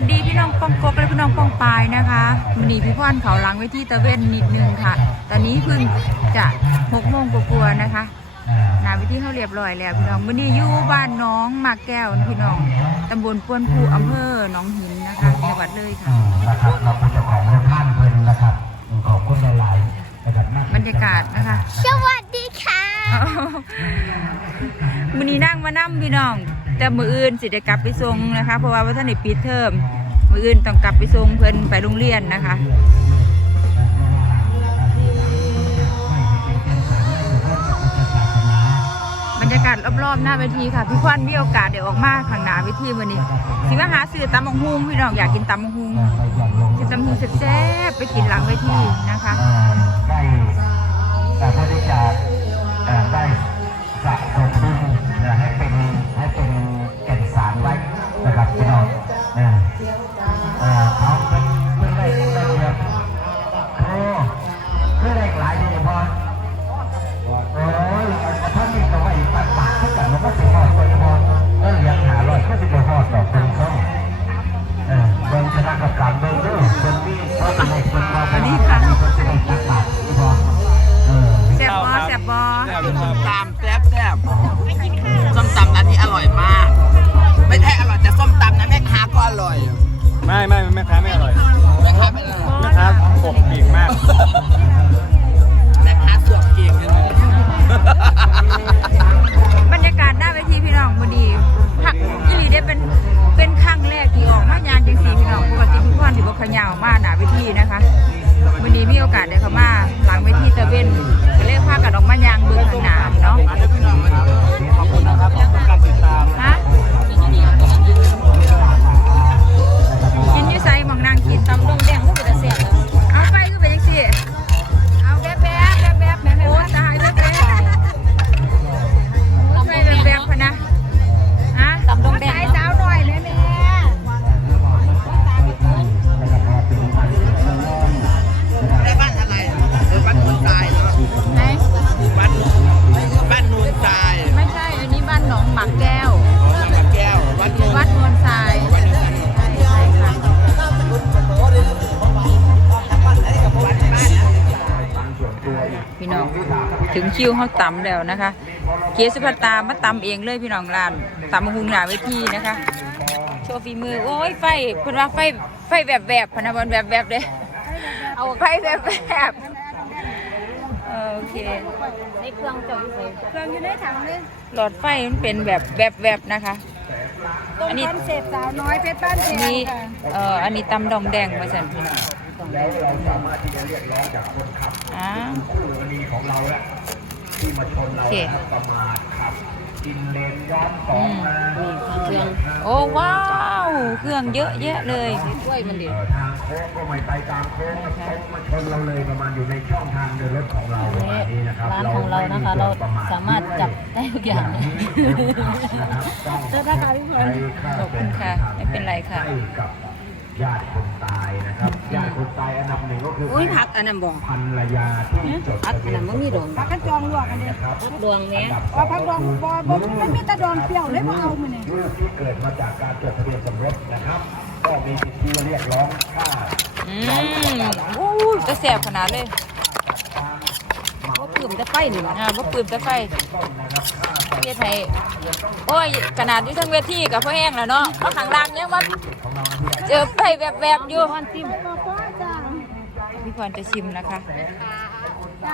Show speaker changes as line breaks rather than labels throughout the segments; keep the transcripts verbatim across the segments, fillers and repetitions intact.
สดีพี่น้องป้องกบและพี่น้องป้องปายนะคะมันนีพี่พ่อนเขาหลังไว้ที่ตะเวนนิดนึงค่ะตอนนี้เพิ่งจะหกโมงกว่าๆนะคะหนาวิธีเขาเรียบร้อยแล้วพี่น้องมันนีอยู่บ้านน้องมากแก้วพี่น้องตำบลปวนภูอำเภอหนองหินนะคะจังหวัดเลยค่ะ
นะครับเราเป็นเจ้าของท่านเพิ่นนะครับขอบคุณหลายๆนะครับ
บรรยากาศนะคะ
สวัสดีค่ะ
มันนีนั่งมานั่งพี่น้องแต่มืออื่นสิได้กลับไปส่งนะคะเพราะว่าวันท่านได้ปิดเทอมมืออื่นต้องกลับไปส่งเพื่อนไปโรงเรียนนะคะบรรยากาศรอบๆหน้าเวทีค่ะพี่ควันมีโอกาสเดี๋ยวออกมาข้างหน้าเวทีวันนี้สิมาหาซื้อตำบักหุ่งพี่น้องอยากกินตำบักหุ่งกินตำบักหุ่งแซ่บๆไปกินหลังเวทีนะคะ
ได้แต่พอดีจะได้สะสมบุญให้เป็นให้เป็นแก่นสารไว้นะครับพี่น้องเขาเป็นไม่ได้ได้เยอะโอ้ไม่ได้หลายดีพอโอ้ยถ้ามีตัวอีกปากปากเท่ากันมันก็สิบหอดตัวพอเออยังหาลอยก็สิบหอดดอกเป็นส้มเออเดินชนะกับการเดินด้วยคนที่เขาเป็นเด็กเป็นบอลเป็นคนที่ได้ตักบาตรที่พอ
แซ่บบอแซ่บบอ
ส้มตำแซ่บแซ่บส้มตำนั้นนี่อร่อยมากไม่ใช่อร่อยแต่ส้มตำนั้นแม่ค้าก็อร่อย
ไม่ไม่แม่ค้าไม่อร่อย
แม่ค้าไม่อร่อย
แม่ค้าปกปิดมาก
แม่ค้าสวมเก่งเลย
บรรยากาศหน้าเวทีพี่น้องพอดีผักยี่หลีได้เป็นเป็นครั้งแรกที่ออกมางานจริงๆพี่น้องปกติพี่พ่อนถือว่าขยาวมากหนาเวทีนะคะวันนี้มีโอกาสได้เข้ามาหลังเวทีตะเวนก็เลยพากันออกมายางเบืองข้างหน้าเนาะ
ขอบคุณนะครับทุกการติดตาม
ฮะกินยูไซมองนางกินตำดงแดงก็เป็นเสียแล้วเอาไปก็เป็นยังสิเอาแบ๊บแบ๊บแบ๊บแบ๊บแบ๊บโอ้ตายแบ๊บแบ๊บไม่แบ๊บแบ๊บพนะฮะตำดงแดงสาวหน่อยเลยแม่
ได้บ้านอะไรเออบ้านนูนทรายเนาะ
ไหน
บ้านบ้านนูนทราย
ไม่ใช่อันนี้บ้านหนองหมากแก้ว
อ๋อหมากแก้ววัดนูน
วัดนวลทราย
วัดนูนทราย
ใช่ใช่ค่ะพี่น้องถึงคิวเขาตำแล้วนะคะเกียรติสุภตามาตำเองเลยพี่น้องร้านตำหุงหนาเวทีนะคะโชว์ฝีมือโอ้ยไฟเพิ่นว่าไฟไฟแบบแบบพนักงานแบบแบบเลยเอาไฟแบบแบบโอเค
ในเครื่องจอยใส่เครื่องอยู่ในถังเลย
หลอดไฟมันเป็นแบบแบบแบบนะคะ
อันนี้เศษสาวน้อยเพชรบ้านแพง
นี่เอ่ออันนี้ตำดองแดงมาสั่นพี่น้อง
แล้วเราสามารถที่จะเรียกร้องจากคนขับคู่กรณีของเราแหละที่มาชนเราประมาทขับกินเลนย้อนสองมา
เครื่องโอ้ว้าวเครื่องเยอะแยะเลย
ด้วยมันดิ
ทางโค้งก็ไม่ไปตามโค้งโค้งมาชนเราเลยประมาณอยู่ในช่องทางเดินรถของเราประมาณนี้นะครับ
ร้านของเรานะคะเราสามารถจับได้ทุกอย่าง
เจ้าราคาพี่พลขอบคุณค่ะไม่เป็นไรค่ะ
ญาติคนตายนะครับญาติคนตายอันดับหนึ่งก็คือ
อุ้ยผักอันนั้นบ่
ภรรยาที่จด
ผักอันนั้นบ่มีดอง
ผักกระจองลวกอันนี้
ครับ
ดองเนี้ย
ว่าผักดองบ่บ่ไม่มีแต่ดองเปรี้ยวเลยบ่เอามื้อนี้
ลูกที่เกิดมาจากการจดทะเบียนสมรสนะครับก็มีสิทธิ์ที่จะเรียกร้องค่า
อืมโอ้จะแสบขนาดเลย
บ่ปื้มแต่ไฟนี่
อ่าบ่ปื้มแต่ไฟเฮ็ดให้โอ้ยขนาดที่ทั้งเวทีกับพ่อแห้งแล้วเนาะเพราะข้างล่างยังว่าเจอไฟแวบๆอยู่พี่พรจะชิมนะคะ
จ้า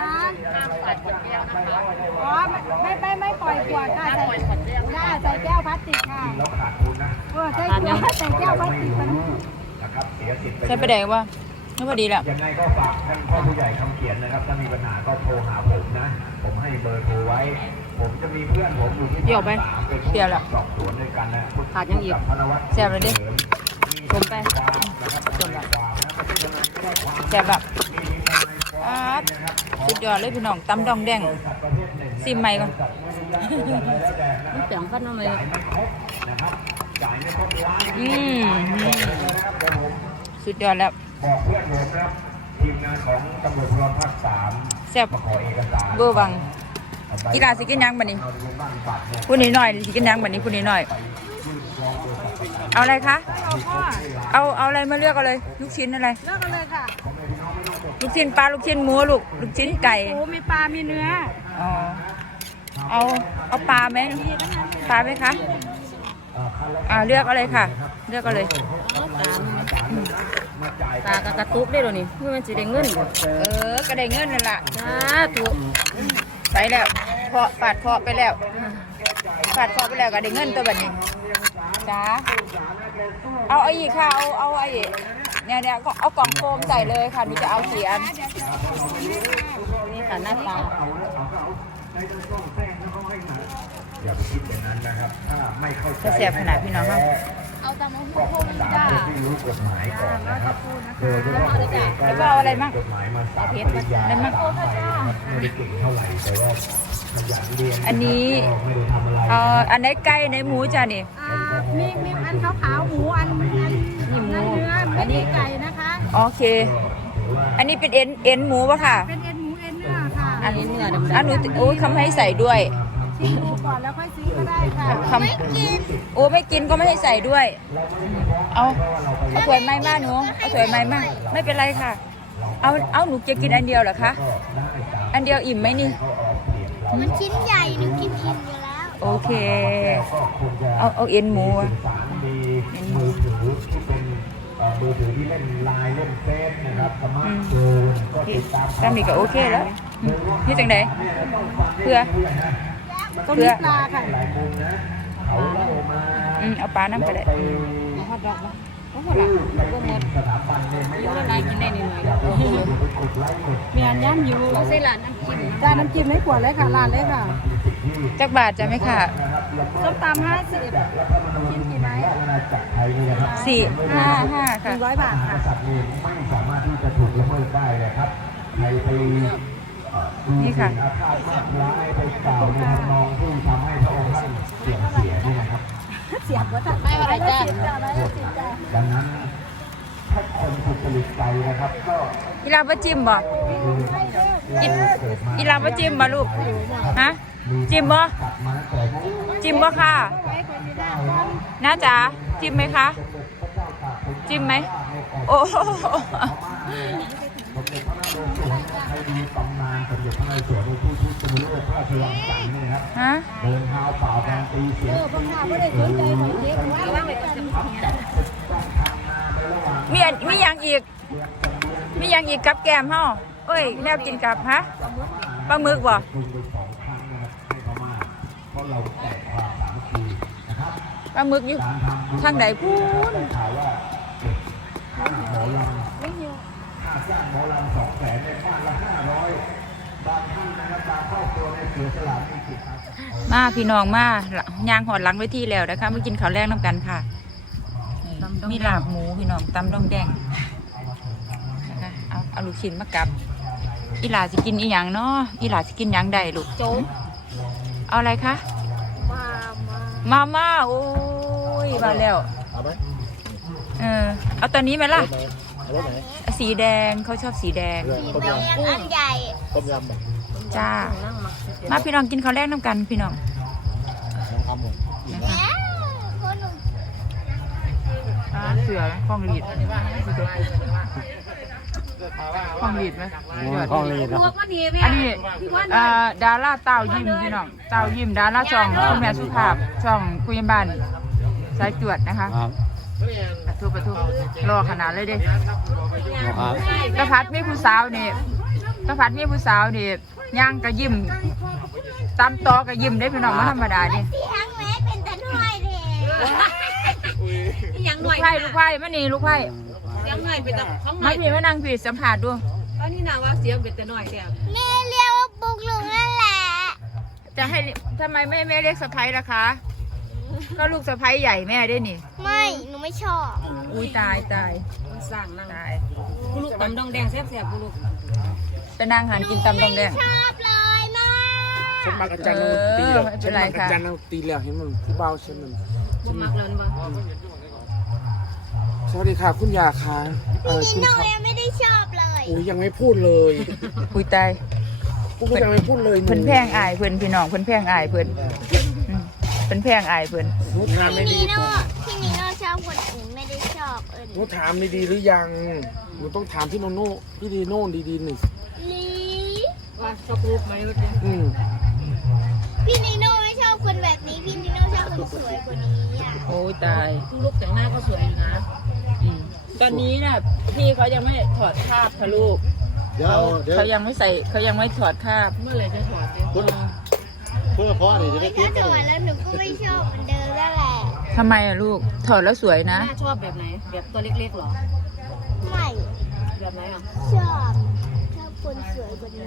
อ๋อไม่ไม่ไม่ปล่อยขวดค่ะใส่จ้าใส่แก้วพลาสติกค่ะเออใส่ขวดใส่แก้วพลาสติกมัน
ใช่ไปไหนวะนี่พอดีแล้ว
ยังไงก็ฝากท่านพ่อผู้ใหญ่คำเขียนนะครับถ้ามีปัญหาก็โทรหาผมนะผมให้เบอร์โทรไว้ผมจะมีเพื่อนผมอยู่ที่
เดี๋ยวไปเดี๋ยวละ
สอบสวนด้วยกันนะ
ขาดยังอีกแซ่บเลยดิผมไปจมละแซ่บแบบสุดยอดเลยพี่น้องตำดองแดงซิมใหม่ก่อน
มันเปลี่ยนกันมาไหม
อืมสุดยอดแล้ว
บอกเพื่อนผมครับทีมงานของตำรวจภูธรภาคสาม
แซ่บ
ขอเอกสาร
เบอร์วังกีฬาสิกินยังบัดนี้พูดนิดหน่อยสิกินยังบัดนี้พูดนิดหน่อยเอาอะไรคะ
เอาพ่อ
เอาเอาอะไรมาเลือกเอาเลย ลูกชิ้นอะไร
เลือกกันเลยค่ะ
ลูกชิ้นปลาลูกชิ้นหมูลูกลูกชิ้นไก่
โอ้มีปลา มีเนื้อ
อ๋อเอาเอาปลาไหมปลาไหมคะอ่าเลือกเอาเลยค่ะ เลือกเอาเลย
ตากะกระตุกได้หรอนี่เพื่อมันจะได้เงินบ่
เออก็ได้เงินนั่นแหละ
สาธุ
ไปแล้วเคาะปาดเคาะไปแล้วปาดเคาะไปแล้วก็ได้เงินตัวแบบนี้จ้าเอาเอาอีกค่ะเอาเอาไอ้เนี่ยเนี่ยก็เอากล่องโฟมใส่เลยค่ะหนูจะเอากี่อัน
นี่ค่ะหน้าตา
อย่าไปคิดอย่างนั้นนะครับ ถ้าไม่เข้าใจ
จะเสียบขนาดพี่น้องครับ
เอาตามมา
ก็
พูด
ตาม
จ้า
คนที่รู้กฎหมายก่อนนะครับโดยที่ว่าผมเองก็
แล้วก็เอาอะไรมั่ง
กฎหมายมาสามปริญญา
อะไรมั่ง
สามใบนะครับไม่ได้เก่งเท่าไหร่แต่ว่าขยันเรียน
อันนี้
ก็ไม่ได้ทำอะไร
เอ่ออันไหนไก่ไหนหมูจ้ะนี่
อ่ามีมีอันขาวๆหมูอันอันนี่หมูเนื้อไม่มีไก่นะคะ
โอเค อันนี้เป็นเอ็นเอ็นหมูปะค่ะ
เป็นเอ็นหมูเอ็นเนื้อค่ะ
อันนี้เนื้อดำ
อันหนูโอ้ยเขาไม่ให้ใส่ด้วย
ชิมดูก่อนแล้วค่อยซื้อก็ได้ค่ะ
คำโอ้ไม่กินก็ไม่ให้ใส่ด้วย เอาเอาถ้วยไม้มาหนูเอาถ้วยไม้มาไม่เป็นไรค่ะ เอาเอาหนูจะกินอันเดียวเหรอคะอันเดียวอิ่มไหมนี่
มันชิ้นใหญ่หนูกินอิ่มอยู่แล้ว
โอเค เอาเอาเอ็นหมูอะ
สารมีมือถือที่เป็นเอ่อมือถือที่เล่นไลน์เล่นเฟซนะครับสามารถเดินก็ติดตาม
ตามนี้ก็โอเคแล้วอืมนี่จังไดเพื่อ
ต้นนี้ปลาค่ะ
หลายมุมนะเขาเล่ามา
อืมเอาปลาน้ำไปเลย
ไป
ๆฮอตดอกบ่โอ้โหล่ะบ่หมด
สถาบันเนี่ยไม่
อยู่
ได้
ละลายกินได้นิดหน่อย
อย่าไปพูดไปกดไลค์กด
มีอันย่ำอยู่
เอาใส่ร้านน้ำจิ้ม
จานน้ำจิ้มให้ขวดเลยค่ะร้านเลยค่ะ
จักบาทจะไหมค่ะ
ส้มตำห้าสิบกินกี่ไม้
อาณาจักรไทยเนี่ยนะครับ
สี่ห้าห้า
ห
ค่ะ
นึ่งร้อยบาท
ก
ค่ะ
ษัตริย์เองไม่สามารถที่จะถูกละเมิดได้เลยครับใครไปเอ่อดู
นี่ค่ะ
อาฆาตมาตร้ายไปกล่าวในทำนองที่ทำให้พระองค์ท่านเสื่อมเสียนี่นะครับ
เสียบก็ได้
ไม่อะไรจ้ะ
ดังนั้นถ้าคนถูกผลิตไปนะครับ ก็
อีลาบะจิ้มบ่อีอีลาบะจิ้มบ่ลูก ฮะ จิ้มบ่
ตัดมาแต่พวก
จิ้มบ่ค่ะน้าจ๋าจิ้มไหมคะ จิ้มไหม โอ้โห
สมเด็จพระนเรศวรใครดูตำนานสมเด็จพระนเรศวรในผู้ชุดสมุทรโลกพระราชวังจันทร์เนี่ยครับ
ฮะ
เดินเท้าเปล่าแบนตีเสียงตีที่เออ
มีอันมีอย่างอีก มีอย่างอีกกับแกมเฮาเอ้ยแนวกินกับฮะปลาหมึกบ่
คุยไปสองครั้งนะครับให้เขามาเพราะเราแตกความสามัคคีนะครับ
ปลาหมึกอยู่
การทำ
ทางไหนพูน
ได้ข่าวว่าเด็กข้างหมอลำค่าจ้างหมอลำสองแสนในบ้านละห้าร้อยบางท่านนะครับบางครอบครัวในเสือสลามมีจิตอาสา
มาพี่น้องมาย่างหอดหลังไว้ที่แล้วนะคะมากินข้าวแรกน้ำกันค่ะนี่มีลาบหมูพี่น้องตำดองแดงนะคะเอาเอาลูกชิ้นมากับอีหลาสิกินอีหยังเนาะอีหลาสิกินหยังได้ลูก
โจ๊ก
เอาอะไรคะมาม่าโอ้ยมาแล้ว
เอาไหม
เออเอาตอนนี้ไหมล่ะ
เอารถไหน
สีแดงเขาชอบสีแดง
ต้มย
เรียนอันใหญ่
ำต้มยำแบบ
จ้า
นั่งมักสิ
มาพี่น้องกินข้าวแรกน้ำกันพี่น้อง
น้องทำหมด
นะคะ
คนหนู
อ่าเสือข้องหลีดข้องหลีดไหมยอด
ข้องนี้
พวกมันดีไหม
อันนี้เอ่อดาราเต้ายิ้มพี่น้องเต้ายิ้มดาราช่องคุณแม่สุภาพช่องคุยบ้านสายตรวจนะคะ
ครับ
ประตูประตูรอขนาดเลยเด้
ครับ
ตะพัดมีผู้สาวนี่ตะพัดมีผู้สาวนี่ย่างก็ยิ้มตามตอก็ยิ้มได้พี่น้องมาธรรมดานี่
ที่ทั้งแม่เป็นแต่ถ้วยเด็ก
ยังห
ลู
น่
ก
อย
ไผ่ลูกไผ่มานี่ลูกไผ่
ยังหน่อยเป็นแต่ของหน่
มา
อย
พี่มานั่งพี่สัมผัสดู
อันนี้น่าว่าเสียงเป็นแต่น้อยแท้
นี่เรียกว่าปุกลุงนั่นแหละ
จะให้ทำไมไม่แม่เรียกสะพ้ายล่ะคะ ก็ลูกสะพ้ายใหญ่แม่ได้นี่
ไม่ หนูไม่ชอบ
อุ้ยตายตาย
มันสร้างนั่ง
ตาย
ผู้ลูกตำดองแดงแซ่บๆผู้ลูก
ไปนั่งหันกินตำดองแดง
ชอบเลยแม่
ฉันมากระจันทร์ตีแล้ว
เออไม่เป็
ฉั
น
น
ไร
มากระ
ค่ะ
จันทร์ตีแล้วเห็นมันผู้เบาฉันมัน
บ่มักแล้วบ่
สวัสดีค่ะคุณยาค่ะเออ
นี่
คุณ
หนู
เขา
ยังไม่ได้ชอบเลย
อุ้ยยังไม่พูดเลย
อุ้ยตาย
กูก็ยังไม่พูดเลย
เพิ่นแพงอายเพิ่นพี่น้องเพิ่นแพงอายเพิ่นอืมเพิ่นแพงอายเพิ่น
งานไม่
พี่
ดี
นีโน่พี่นีโน่ชอบคนอบเอิญ
หนูถามดีๆหรือยังหนูต้องถามพี่โนโน่พี่ดีโน่ดีๆหนึ่ง
ลี
ว่าชอบรูปไหมรถเนี่ย
อืม
พี่นิโน่ไม่ชอบคนแบบนี้ พี่นิโน่ชอบคนสวยกว่านี้อ่ะ
โอ้ยตาย
ลูกแต่งหน้าก็สวยอยู่นะ
อืมตอนนี้น่ะพี่เขายังไม่ถอดคราบค่ะลูก
เดี๋ยว
เขา
เดี๋ยว
เขายังไม่ใส่เขายังไม่ถอดคราบ
เมื่อไหร่จะถอดเนี่ย
เพื่อพ่อนี่จะได้
ถ้า
เก็บ
สวยแล้วหนูก็ไม่ชอบเหมือนเดิมแล้วแหละ
ทำไมอะลูกถอดแล้วสวย
ห
นะ
น้าชอบแบบไหน แบบตัวเล็กๆเหรอ
ไม่
แบบไหนอ่ะ
ชอบชอบคนสวยกว่านี้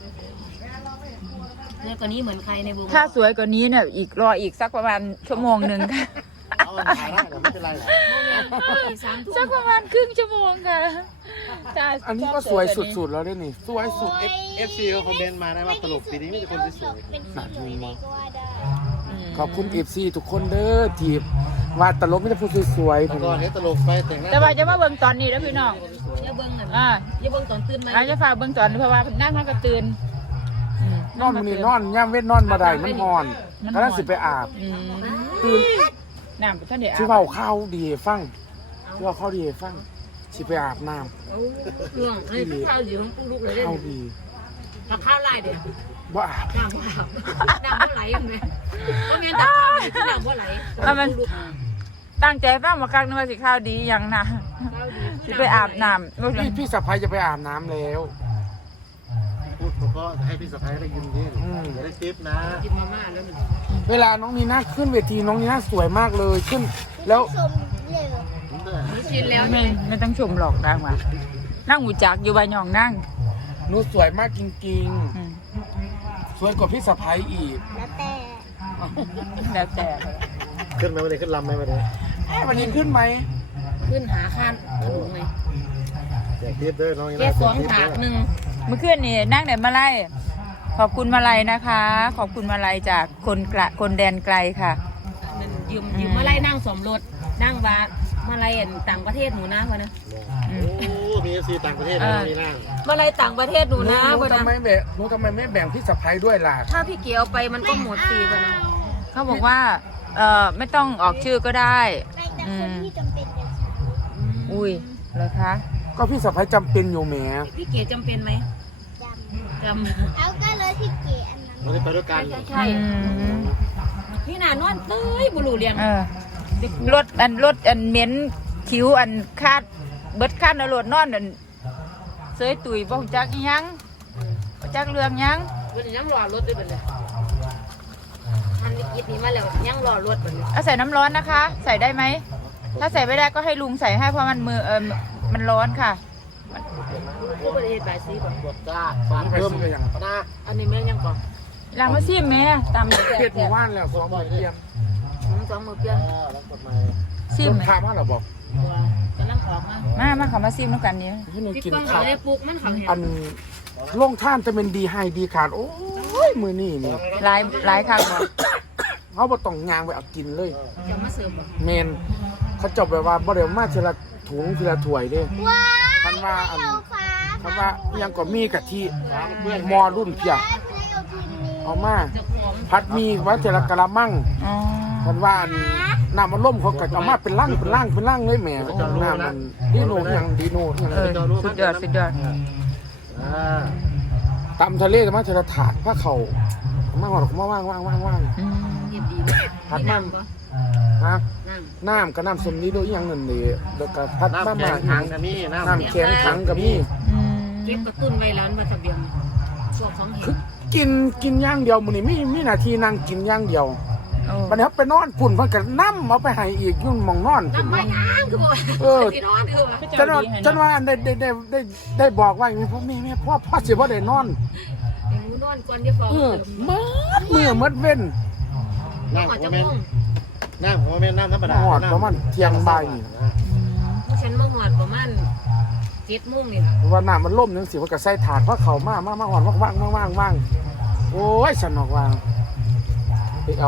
เล็กกว่านี้เหมือนใครในวง
ถ้าสวยกว่านี้เนี่ยอีกรออีกสักประมาณชั่วโมงหนึ่งค่ะ
เอาถ่ายได้แต่ไม่เป็นไรหรอก
อีกสามทุ่ม
สักประมาณครึ่งชั่วโมงค่ะถ้า
อันนี้ก็สวยสุดๆแล้วด้วยนี่สวยสุด
เอฟซีเขาคอมเมนต์มาได้ว่าตลกปีนี้มีแต่คนสวย
เป็นสีเหลืองเลยก็ว่าได้
ขอบคุณเอฟซีทุกคนเด้อทีบว่าตลกไม่ได้พูดสวยๆ
แต่
ผม
ก่อนนี้ตลกไปแต่งหน้า
แต่ว่าจะมาเบิ่งตอนนี้แล้วพี่น้อง
อย่าเบิ้งหน่อย
อ่า
อย่าเบิ้งตอนตื่นมา
อาจจะฝากเบิ่งตอนนี้เพราะว่านั่งมันก็ตื่นอืม
นอนมันนี่นอนย่ำเว้นนอนมาได้มันหอนก็น่าสิไปอาบ
อืม
ตื่น
น้ำไปท่านเดียว
ที่เผาข้าวดีให้ฟังที่ว่าข้าวดีให้ฟังสิไปอาบน้
เรื่องเฮ้ยข้าวอยู่ของปุ๊กลุกเลย
ำ
เด้
ข้าวดี
ถ้าข้าวไล่เดี๋ยว
บ่อาบ
น้ำว่าน้ำว่าไหลยังไงเพราะงั้นแต่ข้าวไหลที่น้ำว่าไหล
แล้วมันตั้งใจฟังมาครั้งนึงว่าสิข้าวดีอย่างนะสิไปอาบน้ำ
พี่พี่สะพ้ายจะไปอาบน้ำแล้ว
พูดเพราะๆให้พี่สะพ้ายได้ยินดี
อืม
จะได้ทิปนะ
กินมาม่าแล้วหนึ่ง
เวลาน้องนีน่าขึ้นเวทีน้องนีน่าสวยมากเลยขึ้น แล้ว
ชมเลย
ชินแล้ว
ไม่ไม่ต้องชมหรอกดังว่ะนั่งหูจักอยู่บ้านยองนั่ง
หนูสวยมากจริง
อืม
ๆ สวยกว่าพี่สะพ้ายอีก
แล้วแต่
แล้วแต่
ขึ้นไหมวันนี้ขึ้นลำไหมวันนี้
เอ้ยวันนี้ขึ้นไหม
ขึ้นหาข้านขนมไง
แจกทิปด้วยน้องนี่
แค่
นะ
สองถาดหนึ่ง
เมื่อคืนนี่นั่งไหนมาไล่ขอบคุณมาลัยนะคะ ขอบคุณมาลัยจากคนกระคนแดนไกลค่ะ
ยืมยืมมาไล่นั่งสมรถนั่งว่ามาไล่ต่างประเทศหนูนะคนนะ
อื
โอ้
ม
มีเอฟซีต่างประเทศนะมีนั่ง
มาไล่ต่างประเทศหนู
หนู
นะ
หนู
คน
ทำ
นะ
ไมแบ่งหนูทำไมไม่แบ่งพี่สะพ้ายด้วยล่ะ
ถ้าพี่เกียวไปมันก็หมดฟรีไปนะ
เขาบอกว่าเออไม่ต้องออกชื่อก็ได้
ไม่แต่คนที่จำเป็นอย่างฉัน
อุ้ยเหรอคะ
ก็พี่สะพ้ายจำเป็นอยู่แหม
พี่เกียวจำเป็นไหม
จ
จ
ำเอาก็เลยที่เก๋อันนั้น
วันนี้ไปด้วยกัน
ำใช่
อืม
พี่นานอนเต้ยบุรุเรียง
เออรถอันรถอันเหม็นคิ้วอันคาดเบิดคาดนรถนอนอันเสยตุยบ่รู้จักอิหยังบ่จักเรื่องหยัง
วันนี้ยังรอรถด้วยเป็นเลยทันวิกฤตนี้มาแล้วยังรอรถเป็นเลย
เอาใส่น้ำร้อนนะคะ ใส่ได้ไหมถ้าใส่ไม่ได้ก็ให้ลุงใส่ให้เพราะมันมือเออมันร้อนค่ะ
ผู้ประเทศบายซีบอก
บวกจ้าฝากเพิ่มเลยอย่างนะ
อันนี้แม่งยังก่อน
ลางมาซิมแม่ตาม
เพียรหมู่บ้านแล้วสองหมื่นเทียม
สองมือเปรี้ยว
แล้วกดใหม่
ซิม
รถข้ามมาเหรอบอก
กำลังขอบมา
มามาเขามาซิมแล้วกันนี้
ให้หนู
พี่
กิน
ก้อง
ข้า
เขา
ว
ได้ปลูกมันเขาเห็น
อันล่งท่านจะเป็นดีให้ดีขาดโอ้ยมือนี่นี่
หลายหลายครั้งบ่
เขาบ่ต้องยางไปเอากินเลย
จะมาเสิร์ฟบอก
เมนเขาจบแบบว่าบ่เดี๋ยวมาทีละถุงทีละถ้วยเด้
ว้า
คันว่าอัน
เอาฟ้า
คันว่าอิหยังก็มีกะทิมอรุ่นเพีย
ฟ้าไม่เอาทุนนี้
เอามา
จะหอม
พัดมีไว้ทีละกะละมัง
อ๋อ
คันว่าอันน้ำมันล่มเขาก็เอามาเป็นล่างเป็นล่างเป็นล่างเลยแหมน้ำมันดีโน่อิหยังดีโน่อิหยัง
เออสุดยอดสุดยอด
อ่า
ตำทะเลจะมาทีละถาดผ้าเข่าเอามาหอดมาว่างว่างว่างว่าง
อืม
เย็นดีไหม
พัด
มี
มัน
น้ำปะ
นะ
น้
น้ำกับน้ำส้มนี้ด้วยอิหยังนั่นเลยแล้วก็พัดมา
น้ำแข็
มาง
ถังกับนี่น้ำ
น้ำแข็งถังกับนี่
อืม
ำเก็บกระตุ้นไว้ร้านมาทะเบียนพวกของเห็น
กินกินอย่างเดียวมื้อนี้มีมีหน้าที่นั่งกินอย่างเดียว
โอ้
บัดนี้เขาไปนอนปุ่นเพิ่นก็นำเอาไปให้อีกยุ่นหมองนอน
น้ำไม่น้ำคือบอก
เออ
พี่นอนคือบอก
จันว่าจันว่าอันได้ได้ได้ได้ได้บอกไว้พ่อแม่แม่พ่อพ่อสิบ่ได้นอน
เดี๋ยวหนูนอนก่อนจะฟ้อง
เออมืดมือมืดเว้น
น้ำ
น้ำ
อาจ
หั
จะ
วเมน
ม่วง
น้ำหัวเมนน้ำธรรมดา
หอดประมาณเที่ยงบ่ายนี่
ฉันมาหอดประมาณเจ็ดโมงนี่แหละ
เพราะว่าน้ำมันล่มจังซี่เพิ่นก็ใส่ถาดเพราะเขามามามาหอดว่างๆว่างๆว่างๆโอ้ยสนอกว่างไปเอา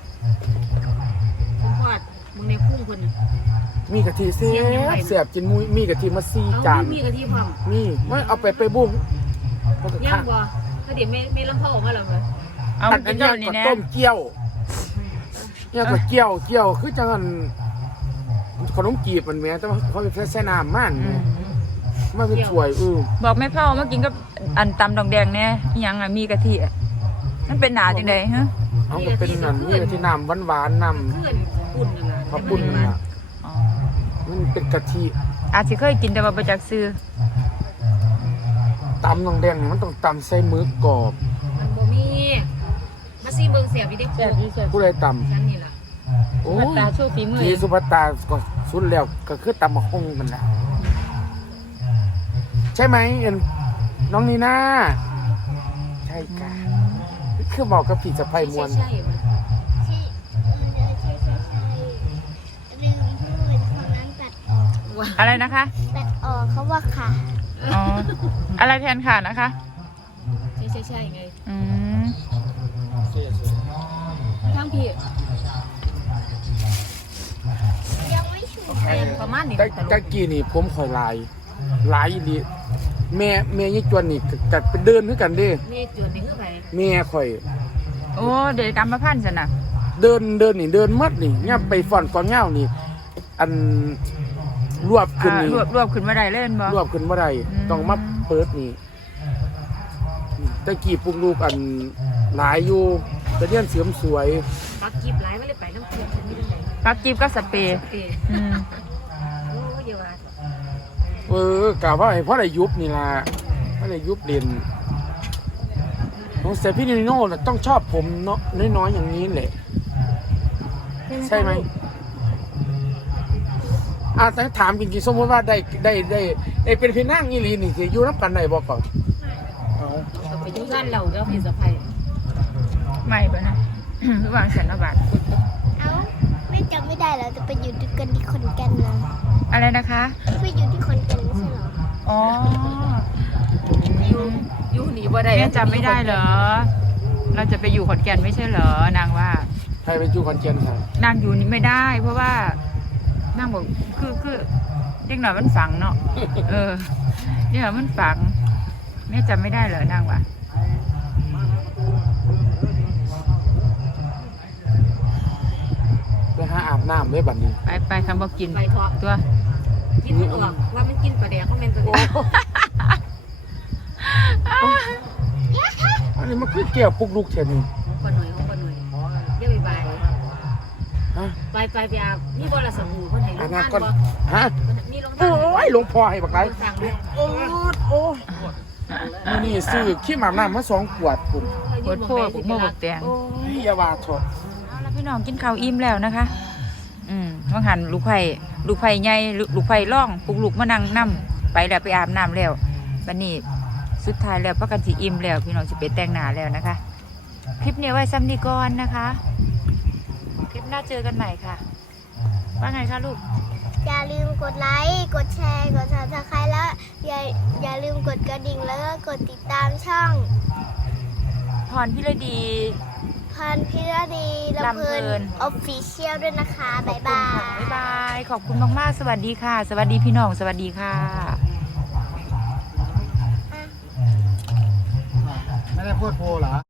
คุณพอดมึงในพุ่งคนน่ะ
มีกะทิเสียบเสียบกินมุ้ยมีกะทิมาสี่
เอา
จาน
มีกะทิพร้อม
มีไม่เอาไปไปบุ้งมันก็
ย่า
ข้าง ง
บ่ถ้าเดี๋ยวไม่ไม่ลำเผาออกมาหรอกเลย
เอา
อัน
กิ
อั
น
น
เดี๋
นี้
ยวนี้
ก็
นะ
ต้มเกี๊ยวเนี่ยก็เกี๊ยวเกี๊ยวคือจังอันขนมจีบมันแม้แต่ว่าเขาเป็นแค่แซ่น้ำมัน
อืม
มันเป็นถ้วยอือ
บอกแม่เผามากินกับอันตำดองแดงเนี่ยอิหยังอ่ะมีกะทิอ่ะมันเป็นหนาจังไดฮะ
เอาก็เป็นนั่นนี่ที่น้ำหวานๆน้
เพื่อนปุ่นนั่นล่ะ
ำข้าวปุ้นนั่นล่ะ
อ๋อ
มันเป็นกะทิ
อาจสิเคยกินแต่ว่าบ่จักซื้อ
ตำน้องแดงนี่มันต้องตำใส่มือกรอบ
มันบ่มีมาซีเบิ่งเสียบอีเด็กโคก
ผู้ใดต
ฉันนี่ล่ะ
ำโอ้
สุภัต
ย
ตาโชว์ฝีมือ
ทีสุภัตตาก็สุดแล้วก็คือตำมะฮงกันแหละใช่ไหมเอ็นน้องนีน่าใช่ค่ะคือบอกกับผีสะพายมวล
ใช่ๆมัน
ที่เออใช่ใช่ใช่ลืมพูดคนนั้นตัดออก
ว่า
อะไรนะคะ
ตัดออกเขาว่าค่ะ
อ๋ออะไรแทนค่ะนะคะ
ใช่ใช่ๆไง
อืม
ทั้งพี่
ยังไม่ชู
แม่นประมาณนี้
ตะตะกี้นี่ผมคอยลายลายอีหลีแม่แม่ยี่จวนนี่กัดไปเดินด้วยกันเด้
แม่จวนนี่คือไผ
แม่คอย
โอ้เด็กกรรมพันธุ์ซะน่ะ
เดินเดินนี่เดินมัดนี่ย่ำไปฟ่อนก่อนเงานี่ อันรวบขึ้น
อ่า
นี่
รวบรวบขึ้นมาได้เล่นบ่
รวบขึ้นบ่ได้
อืม
ต้องมาเปิดนี่ตะกี้ปลูกลูกอันหลายอยู่ตะเรียนเสริมสวย
ปักกิบหลายมันเลยไปน้ำเกลือฉันนี่เป็นไง
ปักจีบกับสเปรย์
เอ๊ะ
อืม
โอ้ยอย่าว่า
เออกะว่าไอ้พ่อได้ยุบนี่ล่ะพ่อได้ยุบเรียนน้องเซพี่นิโน่น่ะต้องชอบผมเนาะน้อยๆอย่างนี้แหละ ใช่ไหมอ่าแต่ถามจริงๆสมมติว่าได้ได้ได้ได้เป็นพี่นั่งอีหลีนี่สิอยู่นับกันได้บ่ก่อนเอา
ก็ไปยุ่งกันเราเด้อพี่สะใภ้
ไม่บ่นะ ระหว่างแสนละบาท
เอ้าไม่จำไม่ได้แล้วจะไปอยู่ด้วยกันที่ขอนแก่นนะ
อะไรนะคะ
ไปอยู่ที่ขอนแก่นไม่ใช่เหรอ
อ๋อ
อยู่อยู่หนีบ่ได้
แม่จำไม่ได้เหรอ เราจะไปอยู่ขอนแก่นไม่ใช่เหรอนางว่า
ใครเป็นจูคอนเจนครับ
นางอยู่นี่ไม่ได้ เพราะว่านางบอกคือคือเด็กหน่อยมันฝังเนาะ เออเด็กหน่อยมันฝังแม่จำไม่ได้เหรอนางว่า
ไปหาอาบน้ำได้บัดนี้
ไปไปคำบอกกิน
ไปเถาะ
ตัว
กินไม่ออกว่ามันกินปลาแดกเขาเป็นตัวเดียว
อันนี้มันคือเกี่ยวปลุกลูกเทนนี่
ปลาหน่อยของปลาหน่อยเดี๋ยวไป
ฮะ
ไปไปไปอาบนี่บอลสบู่คนไหนล
อาบ
งทาน
น้ำก่อน
บ่
ฮะ
มีลง
โอ้
ทาน
ยหลวงพ่อให้บักไร
คนสั่งด้วย
โอ้ยโอ้ยมื้อนี่ซื้อขี้หมาบน้ำมาสองขวดคุณ
ปวดโพดปวดโมบกแตง
โอ้ยอย่าว่าเถอะ
เอาละพี่น้องกินข้าวอิ่มแล้วนะคะ อืมว่างหันลูกไผ่ลูกไผ่ใหญ่ลูกลูกไผ่ร่องปลุกลูกมานั่งนํไปแล้วไปอาบน้ำแล้วบัดนี้สุดท้ายแล้วพักกันสิอิ่มแล้วพี่น้องสิไปแต่งหน้าแล้วนะคะ คลิปนี้ไว้ซ้ำนี้ก่อนนะคะ คลิปหน้าเจอกันใหม่ค่ะ ว่าไงคะลูก
อย่าลืมกดไลค์ กดแชร์ กด ซับสไครบ์แล้วอย่าอย่าลืมกดกระดิ่งแล้วก็กดติดตามช่อง
พรพิรดี
พันพิรดีลำเพลิ
ลำเพลิ
น
น
ออฟฟิเชียลด้วยนะคะ บ๊ายบาย
บ๊ายบาย ขอบคุณมากๆ สวัสดีค่ะ สวัสดีพี่น้อง สวัสดีค่ะ
ไม่ได้พูดโพเหรอ